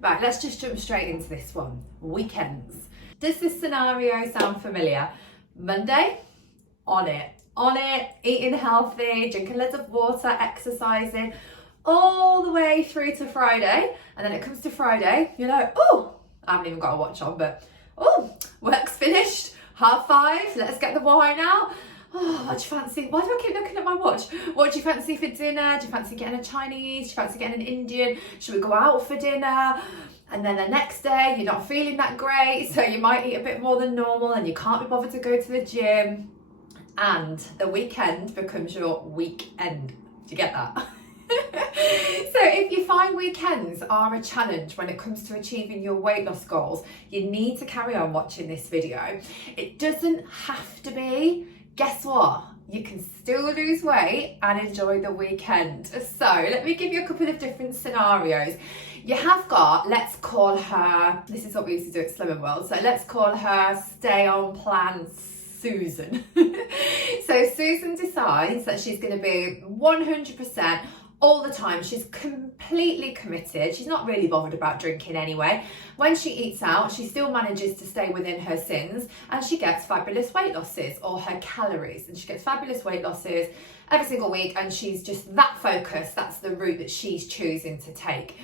Right, let's just jump straight into this one. Weekends. Does this scenario sound familiar? Monday, on it, eating healthy, drinking loads of water, exercising, all the way through to Friday. And then it comes to Friday, you're like, oh, I haven't even got a watch on, but oh, work's finished, 5:30, let's get the wine out. Oh, what do you fancy? Why do I keep looking at my watch? What do you fancy for dinner? Do you fancy getting a Chinese? Do you fancy getting an Indian? Should we go out for dinner? And then the next day, you're not feeling that great, so you might eat a bit more than normal and you can't be bothered to go to the gym. And the weekend becomes your weekend. Do you get that? So if you find weekends are a challenge when it comes to achieving your weight loss goals, you need to carry on watching this video. It doesn't have to be. Guess what? You can still lose weight and enjoy the weekend. So let me give you a couple of different scenarios. You have got, let's call her, this is what we used to do at Slimming World, so let's call her stay on plan Susan. So Susan decides that she's going to be 100% all the time. She's completely committed. She's not really bothered about drinking anyway. When she eats out, she still manages to stay within her sins and she gets fabulous weight losses, or her calories, and she gets fabulous weight losses every single week, and she's just that focused. That's the route that she's choosing to take.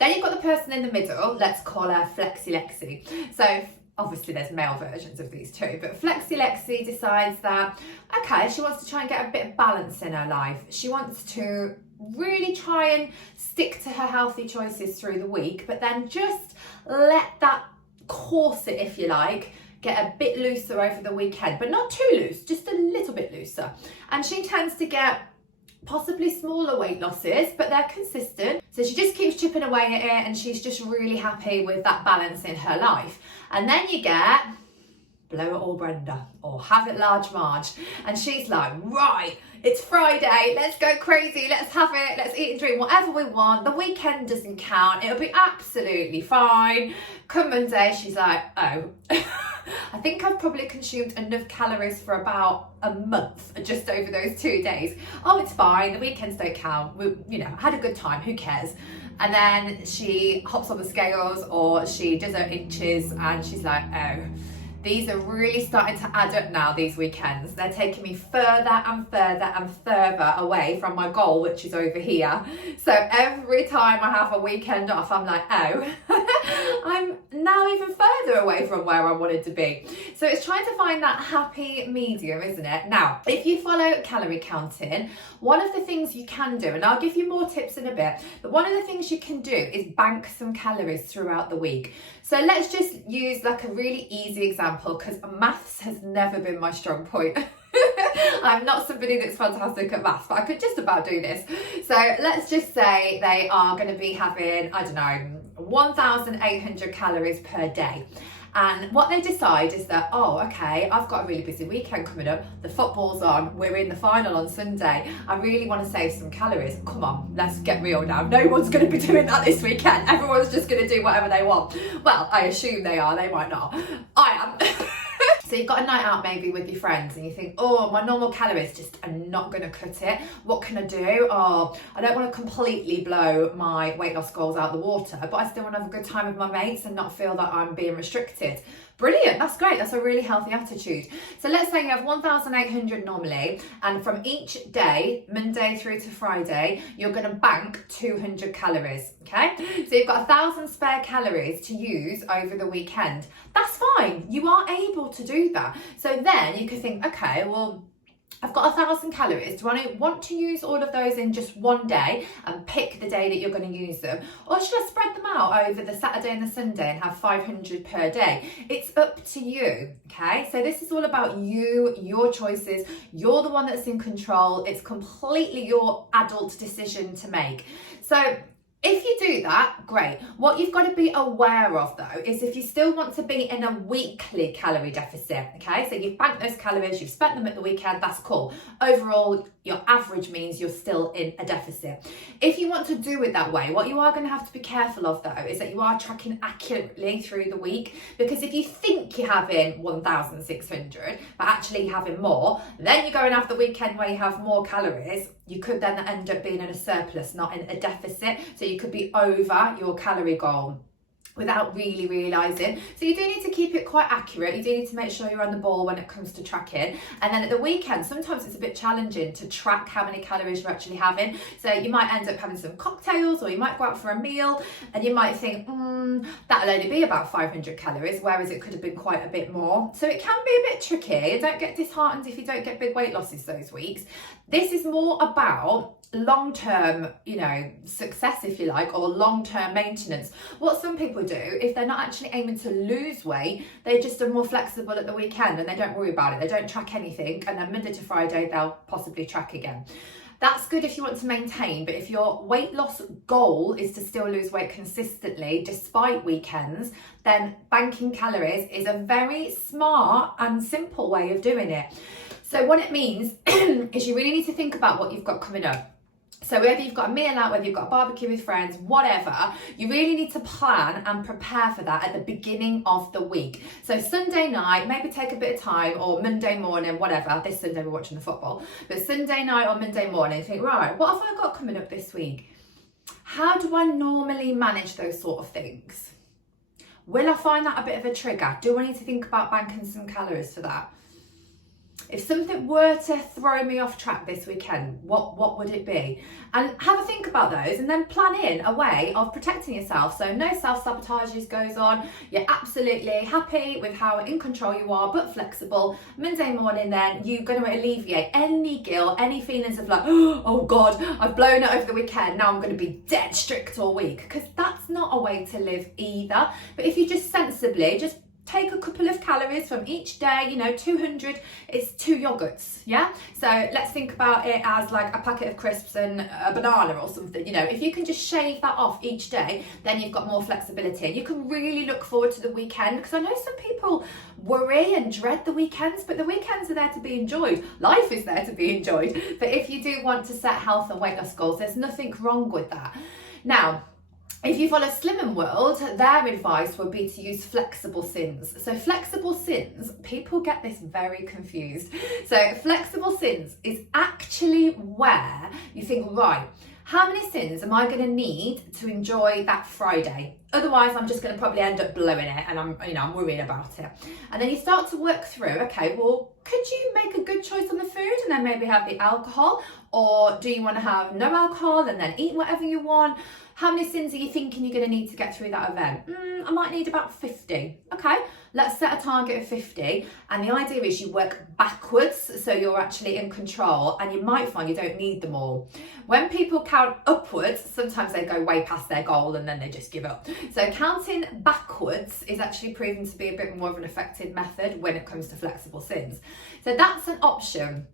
Then you've got the person in the middle, let's call her Flexi Lexi. So obviously there's male versions of these too, but Flexi Lexi decides that, okay, she wants to try and get a bit of balance in her life. She wants to really try and stick to her healthy choices through the week, but then just let that corset, if you like, get a bit looser over the weekend, but not too loose, just a little bit looser. And she tends to get possibly smaller weight losses, but they're consistent. So she just keeps chipping away at it and she's just really happy with that balance in her life. And then you get Blow It All Brenda, or Have It Large Marge. And she's like, right, it's Friday, let's go crazy, let's have it, let's eat and drink whatever we want. The weekend doesn't count, it'll be absolutely fine. Come Monday, she's like, oh, I think I've probably consumed enough calories for about a month, just over those 2 days. Oh, it's fine, the weekends don't count. We, had a good time, who cares? And then she hops on the scales, or she does her inches and she's like, oh, these are really starting to add up now, these weekends. They're taking me further and further and further away from my goal, which is over here. So every time I have a weekend off, I'm like, oh, I'm now even further away from where I wanted to be. So it's trying to find that happy medium, isn't it? Now, if you follow calorie counting, one of the things you can do, and I'll give you more tips in a bit, but one of the things you can do is bank some calories throughout the week. So let's just use like a really easy example, because maths has never been my strong point. I'm not somebody that's fantastic at maths, but I could just about do this. So let's just say they are going to be having, I don't know, 1,800 calories per day. And what they decide is that, oh, okay, I've got a really busy weekend coming up. The football's on. We're in the final on Sunday. I really want to save some calories. Come on, let's get real now. No one's going to be doing that this weekend. Everyone's just going to do whatever they want. Well, I assume they are. They might not. I am. So you've got a night out maybe with your friends and you think, oh, my normal calories just are not going to cut it. What can I do? Oh, I don't want to completely blow my weight loss goals out the water, but I still want to have a good time with my mates and not feel that I'm being restricted. Brilliant, that's great, that's a really healthy attitude. So let's say you have 1,800 normally, and from each day, Monday through to Friday, you're gonna bank 200 calories, okay? So you've got 1,000 spare calories to use over the weekend. That's fine, you are able to do that. So then you could think, okay, well, I've got 1,000 calories. Do I want to use all of those in just one day and pick the day that you're going to use them? Or should I spread them out over the Saturday and the Sunday and have 500 per day? It's up to you, okay? So this is all about you, your choices. You're the one that's in control. It's completely your adult decision to make. So if you do that, great. What you've got to be aware of though is if you still want to be in a weekly calorie deficit, okay? So you've banked those calories, you've spent them at the weekend, that's cool. Overall, your average means you're still in a deficit. If you want to do it that way, what you are going to have to be careful of though is that you are tracking accurately through the week, because if you think you're having 1,600 but actually you're having more, then you go and have the weekend where you have more calories. you could then end up being in a surplus, not in a deficit. So you could be over your calorie goal without really realising. So you do need to keep it quite accurate. You do need to make sure you're on the ball when it comes to tracking. And then at the weekend, sometimes it's a bit challenging to track how many calories you're actually having. So you might end up having some cocktails, or you might go out for a meal and you might think, that'll only be about 500 calories, whereas it could have been quite a bit more. So it can be a bit tricky. Don't get disheartened if you don't get big weight losses those weeks. This is more about long-term, success, if you like, or long-term maintenance. What some people do, if they're not actually aiming to lose weight, they just are more flexible at the weekend and they don't worry about it. They don't track anything, and then Monday to Friday they'll possibly track again. That's good if you want to maintain, but if your weight loss goal is to still lose weight consistently despite weekends, then banking calories is a very smart and simple way of doing it. So what it means is you really need to think about what you've got coming up. So whether you've got a meal out, whether you've got a barbecue with friends, whatever, you really need to plan and prepare for that at the beginning of the week. So Sunday night, maybe take a bit of time, or Monday morning, whatever. This Sunday we're watching the football. But Sunday night or Monday morning, think, right, what have I got coming up this week? How do I normally manage those sort of things? Will I find that a bit of a trigger? Do I need to think about banking some calories for that? If something were to throw me off track this weekend, what would it be? And have a think about those, and then plan in a way of protecting yourself. So no self-sabotage goes on. You're absolutely happy with how in control you are, but flexible. Monday morning then, you're going to alleviate any guilt, any feelings of like, oh God, I've blown it over the weekend. Now I'm going to be dead strict all week, because that's not a way to live either. But if you just sensibly, just take a couple of calories from each day, 200 is 2 yogurts, yeah? So let's think about it as like a packet of crisps and a banana or something, if you can just shave that off each day, then you've got more flexibility. You can really look forward to the weekend, because I know some people worry and dread the weekends, but the weekends are there to be enjoyed. Life is there to be enjoyed. But if you do want to set health and weight loss goals, there's nothing wrong with that. Now, if you follow Slimming World, their advice would be to use flexible sins. So flexible sins, people get this very confused. So flexible sins is actually where you think, right, how many sins am I going to need to enjoy that Friday? Otherwise, I'm just going to probably end up blowing it, and I'm worrying about it. And then you start to work through, okay, well, could you make a good choice on the food and then maybe have the alcohol? Or do you want to have no alcohol and then eat whatever you want? How many sins are you thinking you're going to need to get through that event? I might need about 50. Okay, let's set a target of 50. And the idea is you work backwards, so you're actually in control, and you might find you don't need them all. When people count upwards, sometimes they go way past their goal and then they just give up. So counting backwards is actually proven to be a bit more of an effective method when it comes to flexible sins. So that's an option.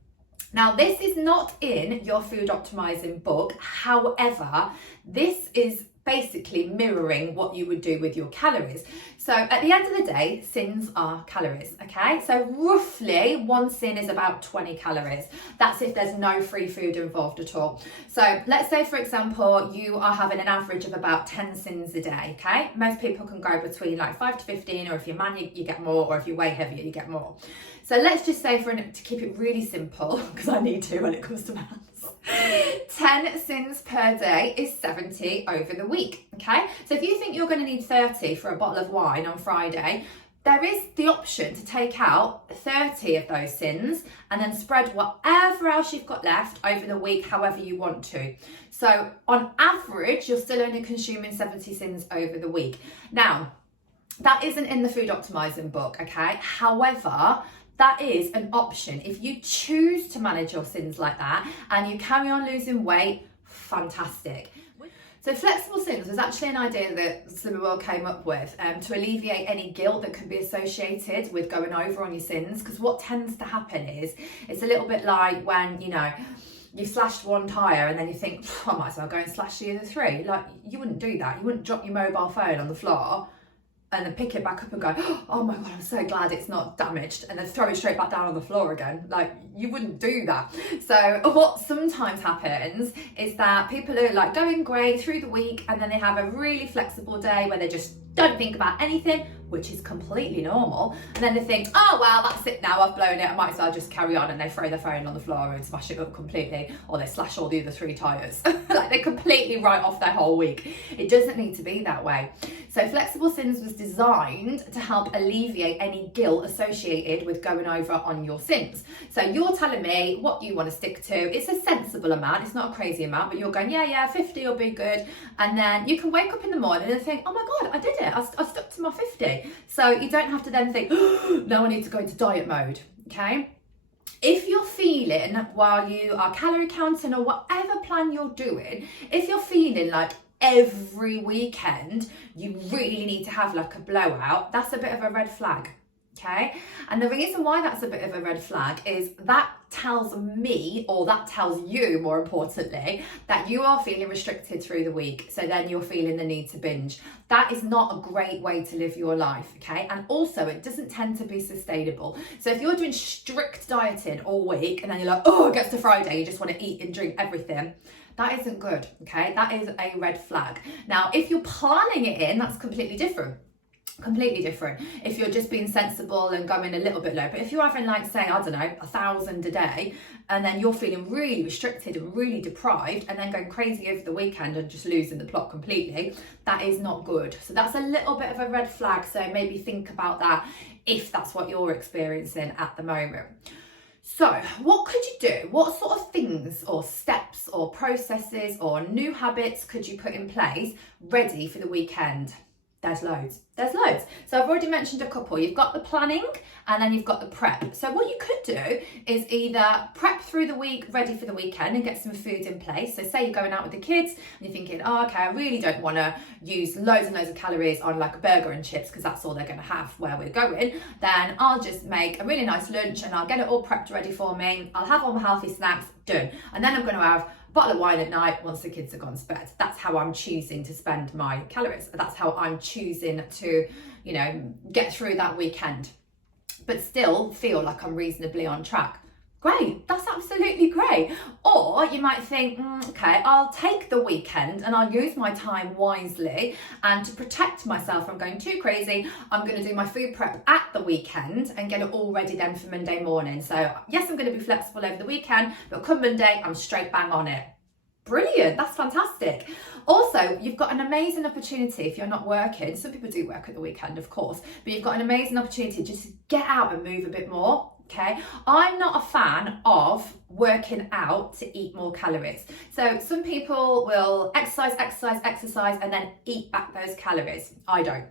Now, this is not in your food optimizing book. However, this is basically mirroring what you would do with your calories. So at the end of the day, sins are calories, okay? So roughly one sin is about 20 calories. That's if there's no free food involved at all. So let's say, for example, you are having an average of about 10 sins a day, okay? Most people can go between like 5 to 15, or if you're man, you get more, or if you're way heavier, you get more. So let's just say, to keep it really simple, because I need to when it comes to maths, 10 sins per day is 70 over the week, okay? So if you think you're going to need 30 for a bottle of wine on Friday, there is the option to take out 30 of those sins and then spread whatever else you've got left over the week, however you want to. So on average, you're still only consuming 70 sins over the week. Now, that isn't in the food optimizing book, okay? However, that is an option. If you choose to manage your sins like that and you carry on losing weight, fantastic. So flexible sins was actually an idea that Slimming World came up with to alleviate any guilt that could be associated with going over on your sins. Because what tends to happen is, it's a little bit like when, you've slashed one tyre and then you think, I might as well go and slash the other 3. Like, you wouldn't do that. You wouldn't drop your mobile phone on the floor and then pick it back up and go, oh my God, I'm so glad it's not damaged, and then throw it straight back down on the floor again. Like, you wouldn't do that. So what sometimes happens is that people are like going great through the week, and then they have a really flexible day where they just don't think about anything, which is completely normal. And then they think, oh, well, that's it now, I've blown it, I might as well just carry on. And they throw their phone on the floor and smash it up completely, or they slash all the other 3 tyres. Like, they completely write off their whole week. It doesn't need to be that way. So Flexible Sins was designed to help alleviate any guilt associated with going over on your sins. So you're telling me what you want to stick to. It's a sensible amount, it's not a crazy amount, but you're going, yeah, 50 will be good. And then you can wake up in the morning and think, oh my God, I did it, I stuck to my 50. So you don't have to then think, oh, now I need to go into diet mode, okay? If you're feeling, while you are calorie counting or whatever plan you're doing, if you're feeling like every weekend you really need to have like a blowout, that's a bit of a red flag, okay? And the reason why that's a bit of a red flag is that tells me, or that tells you more importantly, that you are feeling restricted through the week. So then you're feeling the need to binge. That is not a great way to live your life, okay? And also it doesn't tend to be sustainable. So if you're doing strict dieting all week and then you're like, oh, it gets to Friday, you just want to eat and drink everything, that isn't good, okay? That is a red flag. Now, if you're planning it in, that's completely different. Completely different. If you're just being sensible and going a little bit low, but if you're having, like, say, I don't know, 1,000 a day, and then you're feeling really restricted and really deprived, and then going crazy over the weekend and just losing the plot completely, that is not good. So that's a little bit of a red flag. So maybe think about that if that's what you're experiencing at the moment. So what could you do? What sort of things or steps or processes or new habits could you put in place ready for the weekend? There's loads. So I've already mentioned a couple. You've got the planning and then you've got the prep. So what you could do is either prep through the week, ready for the weekend, and get some food in place. So say you're going out with the kids and you're thinking, oh, okay, I really don't want to use loads and loads of calories on like a burger and chips because that's all they're going to have where we're going. Then I'll just make a really nice lunch and I'll get it all prepped ready for me. I'll have all my healthy snacks, done. And then I'm going to have bottle of wine at night once the kids have gone to bed. That's how I'm choosing to spend my calories. That's how I'm choosing to, get through that weekend, but still feel like I'm reasonably on track. Great, that's absolutely great. Or you might think, okay, I'll take the weekend and I'll use my time wisely, and to protect myself from going too crazy, I'm going to do my food prep at the weekend and get it all ready then for Monday morning. So yes, I'm going to be flexible over the weekend, but come Monday, I'm straight bang on it. Brilliant, that's fantastic. Also, you've got an amazing opportunity if you're not working. Some people do work at the weekend, of course, but you've got an amazing opportunity just to get out and move a bit more. Okay, I'm not a fan of working out to eat more calories. So some people will exercise and then eat back those calories. I don't.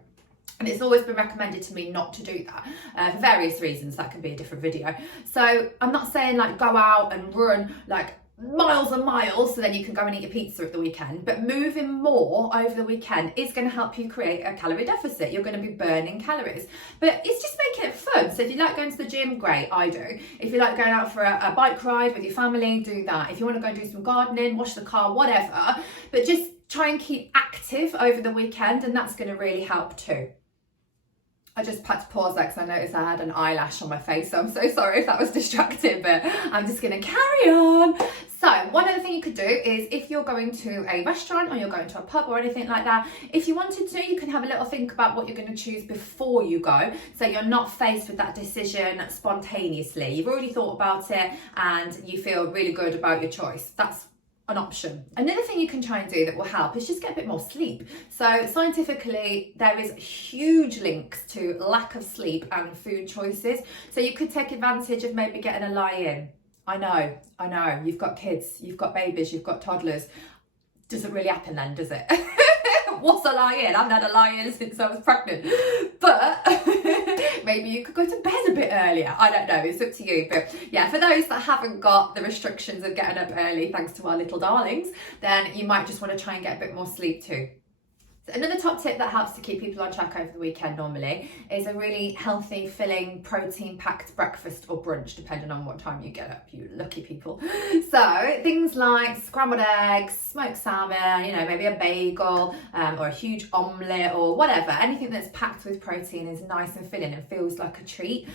And it's always been recommended to me not to do that for various reasons. That could be a different video. So I'm not saying like go out and run like miles and miles so then you can go and eat a pizza at the weekend, but moving more over the weekend is going to help you create a calorie deficit. You're going to be burning calories, but it's just making it fun. So if you like going to the gym, great, I do. If you like going out for a bike ride with your family, do that. If you want to go and do some gardening, wash the car, whatever, but just try and keep active over the weekend, and that's going to really help too. I just had to pause there because I noticed I had an eyelash on my face, so I'm so sorry if that was distracting, but I'm just going to carry on. So one other thing you could do is if you're going to a restaurant or you're going to a pub or anything like that, if you wanted to, you can have a little think about what you're going to choose before you go, so you're not faced with that decision spontaneously. You've already thought about it and you feel really good about your choice. That's an option. Another thing you can try and do that will help is just get a bit more sleep. So scientifically, there is huge links to lack of sleep and food choices. So you could take advantage of maybe getting a lie-in. I know, you've got kids, you've got babies, you've got toddlers. Doesn't really happen then, does it? What's a lie-in? I haven't had a lie-in since I was pregnant. But maybe you could go to bed a bit earlier. I don't know, it's up to you. But yeah, for those that haven't got the restrictions of getting up early, thanks to our little darlings, then you might just want to try and get a bit more sleep too. So another top tip that helps to keep people on track over the weekend normally is a really healthy, filling, protein-packed breakfast or brunch, depending on what time you get up, you lucky people. So things like scrambled eggs, smoked salmon, maybe a bagel or a huge omelette or whatever. Anything that's packed with protein is nice and filling and feels like a treat.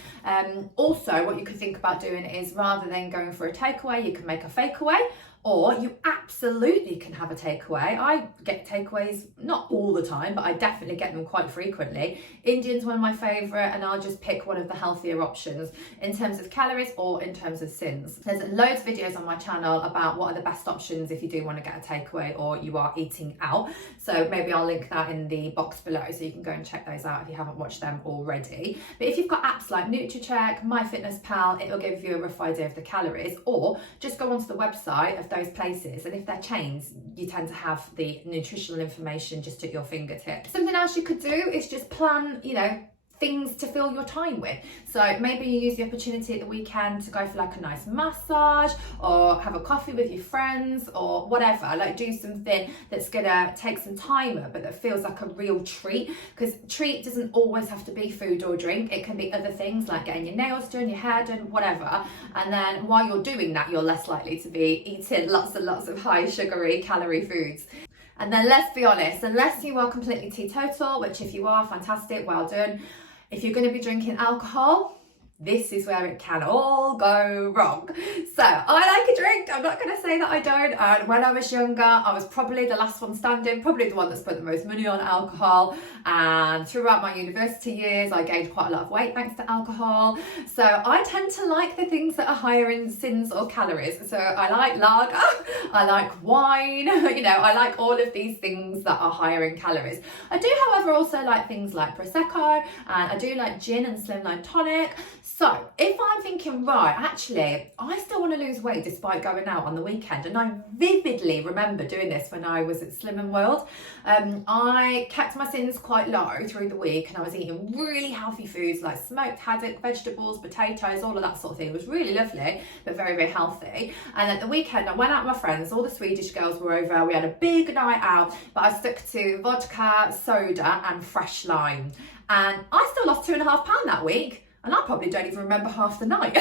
Also, what you could think about doing is rather than going for a takeaway, you can make a fakeaway. Or you absolutely can have a takeaway. I get takeaways, not all the time, but I definitely get them quite frequently. Indian's one of my favourite, and I'll just pick one of the healthier options in terms of calories or in terms of sins. There's loads of videos on my channel about what are the best options if you do want to get a takeaway or you are eating out. So maybe I'll link that in the box below so you can go and check those out if you haven't watched them already. But if you've got apps like NutriCheck, MyFitnessPal, it'll give you a rough idea of the calories, or just go onto the website of those places, and if they're chains, you tend to have the nutritional information just at your fingertips. Something else you could do is just plan, things to fill your time with. So maybe you use the opportunity at the weekend to go for like a nice massage or have a coffee with your friends or whatever, like do something that's gonna take some time up but that feels like a real treat, because treat doesn't always have to be food or drink. It can be other things like getting your nails done, your hair done, whatever, and then while you're doing that you're less likely to be eating lots and lots of high sugary calorie foods. And then let's be honest, unless you are completely teetotal, which if you are, fantastic, well done. If you're going to be drinking alcohol, this is where it can all go wrong. So I like a drink, I'm not going to say that I don't. And when I was younger, I was probably the last one standing, probably the one that spent the most money on alcohol. And throughout my university years, I gained quite a lot of weight thanks to alcohol. So I tend to like the things that are higher in sins or calories. So I like lager, I like wine, I like all of these things that are higher in calories. I do, however, also like things like Prosecco, and I do like gin and slimline tonic. So if I'm thinking, right, actually, I still want to lose weight despite going out on the weekend, and I vividly remember doing this when I was at Slim and World. I kept my sins quite low through the week, and I was eating really healthy foods like smoked haddock, vegetables, potatoes, all of that sort of thing. It was really lovely, but very, very healthy. And at the weekend, I went out with my friends, all the Swedish girls were over, we had a big night out, but I stuck to vodka, soda, and fresh lime. And I still lost 2.5 pounds that week. And I probably don't even remember half the night.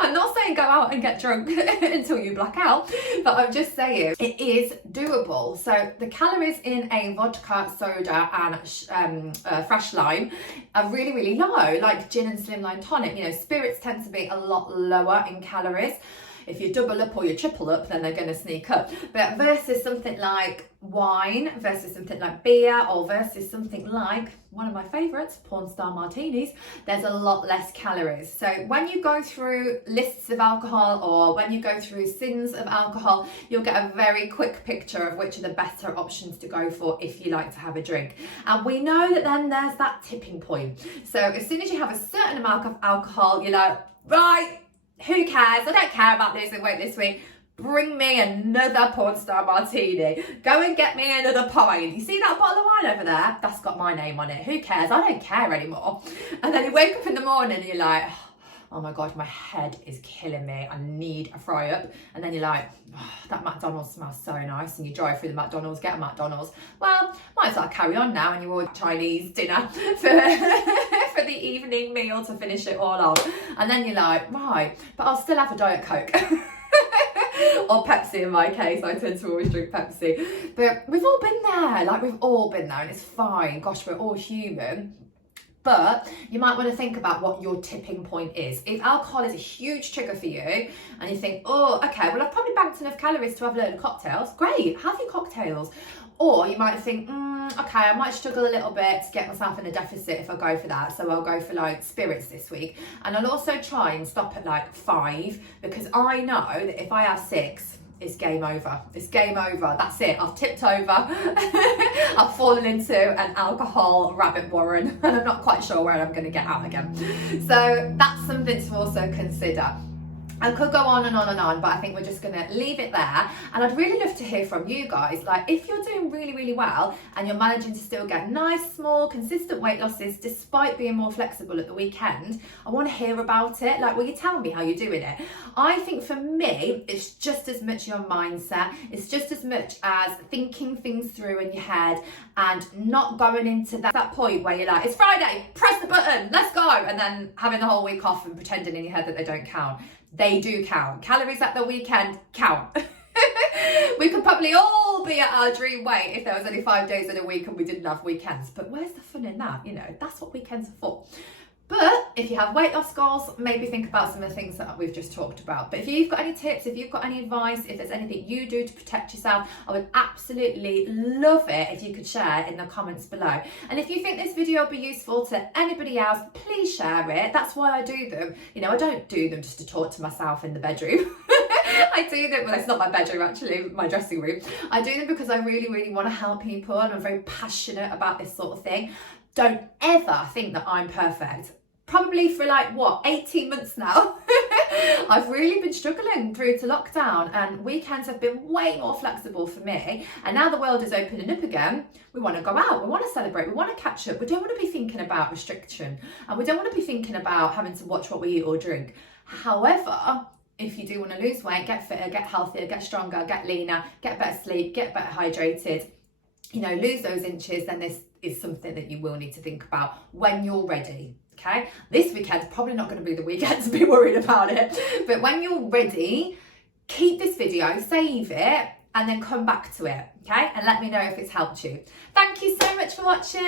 I'm not saying go out and get drunk until you black out, but I'm just saying it is doable. So the calories in a vodka, soda and fresh lime are really, really low, like gin and slimline tonic. Spirits tend to be a lot lower in calories. If you double up or you triple up, then they're going to sneak up. But versus something like wine, versus something like beer, or versus something like one of my favourites, porn star martinis, there's a lot less calories. So when you go through lists of alcohol, or when you go through sins of alcohol, you'll get a very quick picture of which are the better options to go for if you like to have a drink. And we know that then there's that tipping point. So as soon as you have a certain amount of alcohol, you're like, right, who cares? I don't care about losing weight this week. Bring me another porn star martini. Go and get me another pint. You see that bottle of wine over there? That's got my name on it. Who cares? I don't care anymore. And then you wake up in the morning and you're like, oh my God, my head is killing me. I need a fry up. And then you're like, oh, that McDonald's smells so nice. And you drive through the McDonald's, get a McDonald's. Well, might as well carry on now and you order Chinese dinner for the evening meal to finish it all off. And then you're like, right, but I'll still have a Diet Coke. Or Pepsi in my case, I tend to always drink Pepsi. But we've all been there, we've all been there, and it's fine. Gosh, we're all human. But you might want to think about what your tipping point is. If alcohol is a huge trigger for you and you think, oh, okay, well, I've probably banked enough calories to have a load of cocktails. Great, have your cocktails. Or you might think, okay, I might struggle a little bit to get myself in a deficit if I go for that. So I'll go for spirits this week. And I'll also try and stop at 5, because I know that if I have 6, it's game over. It's game over. That's it. I've tipped over. I've fallen into an alcohol rabbit warren and I'm not quite sure where I'm going to get out again. So that's something to also consider. I could go on and on and on, but I think we're just going to leave it there. And I'd really love to hear from you guys. If you're doing really, really well and you're managing to still get nice, small, consistent weight losses despite being more flexible at the weekend, I want to hear about it. Will you tell me how you're doing it? I think for me, it's just as much your mindset. It's just as much as thinking things through in your head and not going into that point where you're like, it's Friday, press the button, let's go. And then having the whole week off and pretending in your head that they don't count. They do count. Calories at the weekend count. We could probably all be at our dream weight if there was only 5 days in a week and we didn't have weekends. But where's the fun in that? That's what weekends are for. But if you have weight loss goals, maybe think about some of the things that we've just talked about. But if you've got any tips, if you've got any advice, if there's anything you do to protect yourself, I would absolutely love it if you could share in the comments below. And if you think this video will be useful to anybody else, please share it. That's why I do them. You know, I don't do them just to talk to myself in the bedroom. I do them, well, it's not my bedroom actually, my dressing room. I do them because I really, really want to help people, and I'm very passionate about this sort of thing. Don't ever think that I'm perfect. Probably for like, what, 18 months now. I've really been struggling through to lockdown, and weekends have been way more flexible for me. And now the world is opening up again, we want to go out, we want to celebrate, we want to catch up. We don't want to be thinking about restriction, and we don't want to be thinking about having to watch what we eat or drink. However, if you do want to lose weight, get fitter, get healthier, get stronger, get leaner, get better sleep, get better hydrated, you know, lose those inches, then this is something that you will need to think about when you're ready. Okay, this weekend's probably not going to be the weekend to be worried about it, but when you're ready, keep this video, save it, and then come back to it, okay, and let me know if it's helped you. Thank you so much for watching.